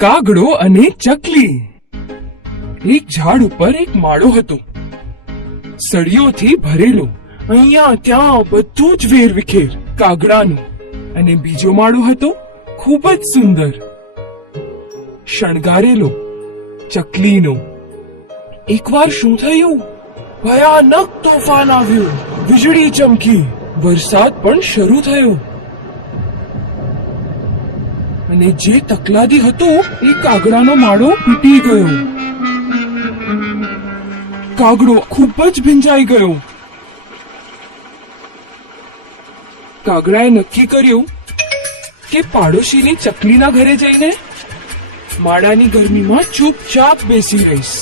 કાગડો અને ચકલી. એક ઝાડ ઉપર એક માળો હતો, સળીઓથી ભરેલો. અહીંયા ત્યાં બધું જ વેરવિખેર કાગડાનું. અને બીજો માળો હતો ખૂબ જ સુંદર, શણગારેલો, ચકલીનો. એકવાર શું થયું? ભયાનક તોફાન આવ્યું, વીજળી ચમકી, વરસાદ પણ શરૂ થયો. અને જે તકલાદી હતો એ કાગડાનો માળો તૂટી ગયો. કાગડો ખૂબ જ ભીંજાઈ ગયો. કાગડાએ નક્કી કર્યું કે પાડોશીની ચકલીના ઘરે જઈને માળાની ગરમીમાં ચૂપચાપ બેસી રહીશ.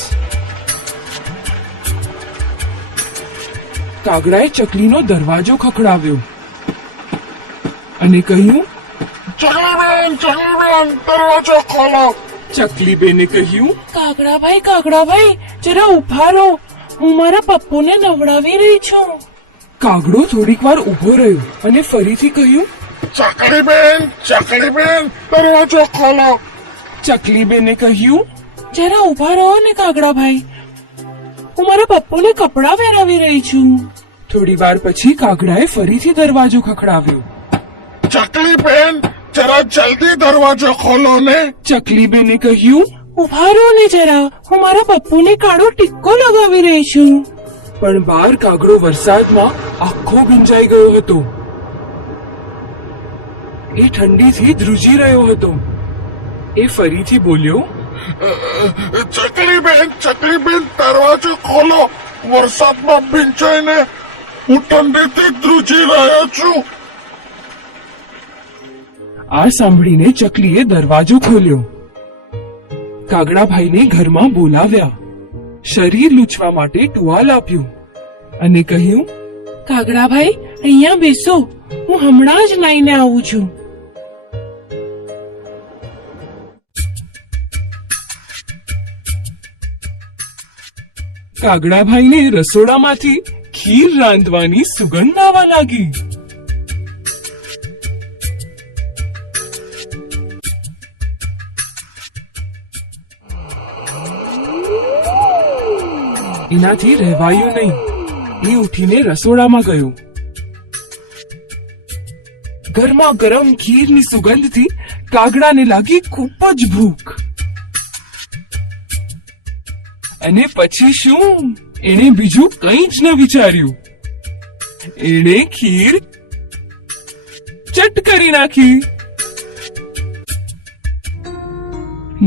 કાગડાએ ચકલીનો દરવાજો ખખડાવ્યો અને કહ્યું, ચકલીબેન, દરવાજો ખોલો. ચકલીબેને કહ્યું, કાગડાભાઈ, જરા ઉભા રહો, હું મારા પપ્પુને નવડાવી રહી છું. કાગડો થોડીક વાર ઉભો રહ્યો અને ફરીથી કહ્યું, ચકલીબેન, દરવાજો ખોલો. ચકલીબેને કહ્યું, જરા ઉભા રહો ને કાગડાભાઈ, હું મારા પપ્પુને કપડાં પહેરાવી રહી છું. થોડી વાર પછી કાગડાએ ફરીથી દરવાજો ખખડાવ્યો. ચકલીબેન, જરા જલ્દી દરવાજો ખોલો ને. ચકલીબેને કહ્યું, ઉભા રહો ને જરા, હું મારા પપ્પુને કાળો ટીક્કો લગાવી રહી છું. પણ બહાર કાગડો વરસાદમાં આખો ભીંજાઈ ગયો હતો. એ ઠંડીથી ધ્રુજી રહ્યો હતો. એ ફરીથી બોલ્યો, ચકલીબેન, દરવાજો ખોલો. વરસાદમાં ભીંજાઈને હું ઠંડીથી ધ્રુજી રહ્યો છું. આ સાંભળીને ચકલીએ દરવાજો ખોલ્યો. કાગડાભાઈને ઘરમાં બોલાવ્યા, શરીર લૂછવા માટે ટુવાલ આપ્યું અને કહ્યું, કાગડાભાઈ, અહીંયા બેસો, હું હમણાં જ નાઈને આવું છું. કાગડાભાઈને રસોડામાંથી ખીર રાંધવાની સુગંધ આવવા લાગી. એનાથી રહેવાયું નહીં. એ ઉઠીને રસોડામાં ગયો. ગરમા ગરમ ખીરની સુગંધથી કાગડાને લાગી ખૂબ જ ભૂખ. અને પછી શું? એણે બીજું કંઈ જ ન વિચાર્યું. એણે ખીર ચટ કરી નાખી.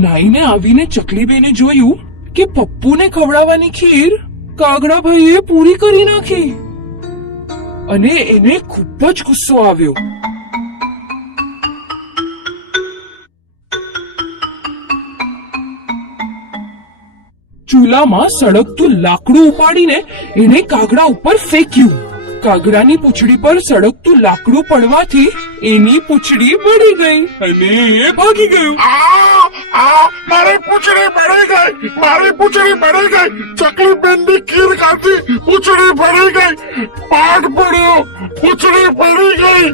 નાઈને આવીને ચકલીબેને જોયું કે પપ્પુને ખવડાવવાની ખીર કાગડાભાઈએ પૂરી કરી નાખી. અને એને ખૂબ જ ગુસ્સો આવ્યો. ચૂલામાં સળગતું લાકડું ઉપાડીને એને કાગડા ઉપર ફેંક્યું. કાગડાની પૂંછડી પર સળગતું લાકડું પડવાથી એની પૂંછડી બળી ગઈ અને એ ભાગી ગયું. મારી પૂંછડી બળી ગઈ. ચકલીબેનની ખીર ખાધી, પૂંછડી બળી ગઈ. પાઠ પડ્યો, પૂંછડી બળી ગઈ.